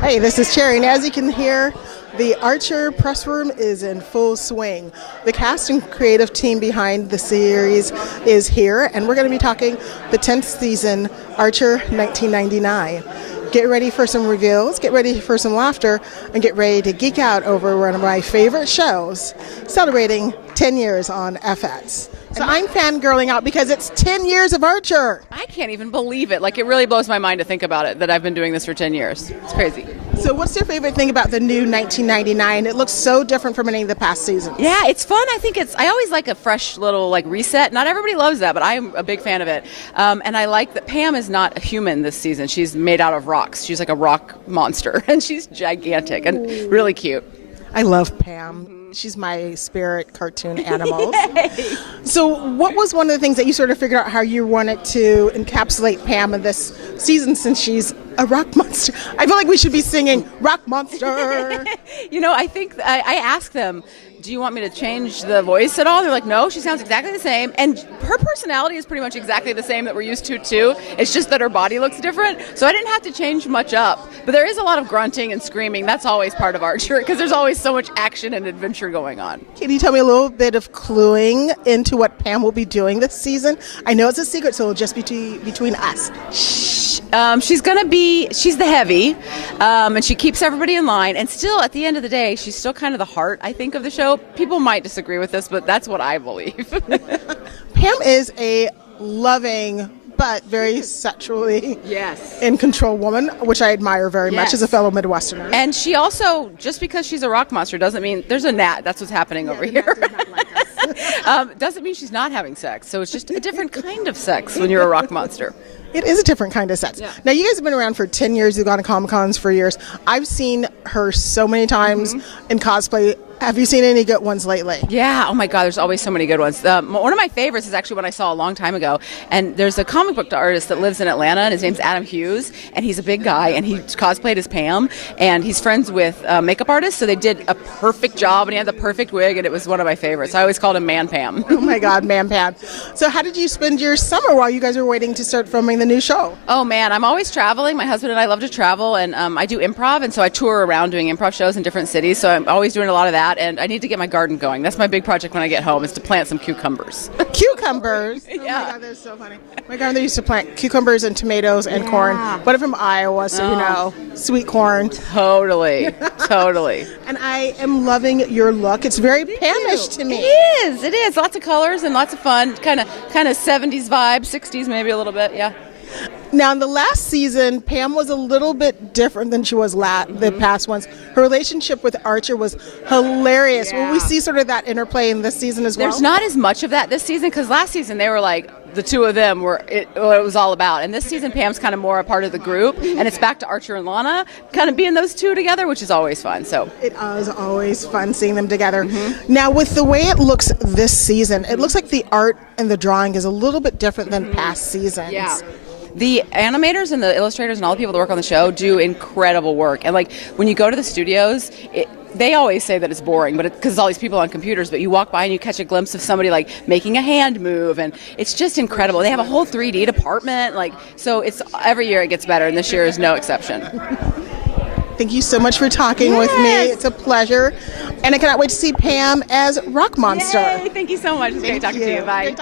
Hey, this is Cherry, and as you can hear, the Archer press room is in full swing. The cast and creative team behind the series is here, and we're going to be talking the 10th season, Archer 1999. Get ready for some reveals, get ready for some laughter, and get ready to geek out over one of my favorite shows, celebrating 10 years on FX. So I'm fangirling out because it's 10 years of Archer. I can't even believe it. Like, it really blows my mind to think about it, that I've been doing this for 10 years. It's crazy. So what's your favorite thing about the new 1999? It looks so different from any of the past seasons. Yeah, it's fun. I always like a fresh little reset. Not everybody loves that, but I'm a big fan of it. And I like that Pam is not a human this season. She's made out of rocks. She's like a rock monster, and she's gigantic and really cute. I love Pam. She's my spirit cartoon animal. So what was one of the things that you sort of figured out how you wanted to encapsulate Pam in this season, since she's a rock monster? I feel like we should be singing Rock Monster. I think I asked them, do you want me to change the voice at all? They're like, no, she sounds exactly the same. And her personality is pretty much exactly the same that we're used to, too. It's just that her body looks different. So I didn't have to change much up. But there is a lot of grunting and screaming. That's always part of Archer, because there's always so much action and adventure going on. Can you tell me a little bit of cluing into what Pam will be doing this season? I know it's a secret, so it'll just be between us. She's the heavy, and she keeps everybody in line. And still, at the end of the day, she's still kind of the heart, I think, of the show. People might disagree with this, but that's what I believe. Pam is a loving but very sexually in control woman, which I admire very much as a fellow Midwesterner. And she also, just because she's a rock monster doesn't mean there's a gnat. That's what's happening over here. Doesn't mean she's not having sex. So it's just a different kind of sex when you're a rock monster. It is a different kind of sex. Yeah. Now, you guys have been around for 10 years. You've gone to Comic-Cons for years. I've seen her so many times in cosplay. Have you seen any good ones lately? Yeah. Oh, my God. There's always so many good ones. One of my favorites is actually one I saw a long time ago. And there's a comic book artist that lives in Atlanta, and his name's Adam Hughes. And he's a big guy, and he cosplayed as Pam. And he's friends with makeup artists, so they did a perfect job, and he had the perfect wig, and it was one of my favorites. I always called him Man Pam. Oh, my God, Man Pam. So how did you spend your summer while you guys were waiting to start filming the new show? Oh, man. I'm always traveling. My husband and I love to travel, and I do improv, and so I tour around doing improv shows in different cities. So I'm always doing a lot of that, and I need to get my garden going. That's my big project when I get home, is to plant some cucumbers. Cucumbers? Yeah. Oh my God, that's so funny. My grandmother used to plant cucumbers and tomatoes and corn. But I'm from Iowa, so sweet corn. Totally. And I am loving your look. It's very Pamish to me. It is. Lots of colors and lots of fun. Kind of 70s vibe, 60s maybe a little bit, yeah. Now, in the last season, Pam was a little bit different than she was the past ones. Her relationship with Archer was hilarious. Yeah. Will we see sort of that interplay in this season as well? There's not as much of that this season, because last season they were like, the two of them were it was all about. And this season, Pam's kind of more a part of the group, and it's back to Archer and Lana kind of being those two together, which is always fun. So it is always fun seeing them together. Now, with the way it looks this season, it looks like the art and the drawing is a little bit different than past seasons. Yeah. The animators and the illustrators and all the people that work on the show do incredible work. And when you go to the studios, they always say that it's boring, but because it's all these people on computers, but you walk by and you catch a glimpse of somebody making a hand move, and it's just incredible. They have a whole 3D department, so it's every year it gets better, and this year is no exception. Thank you so much for talking with me. It's a pleasure. And I cannot wait to see Pam as Rock Monster. Yay, thank you so much. It's great talking to you. Bye.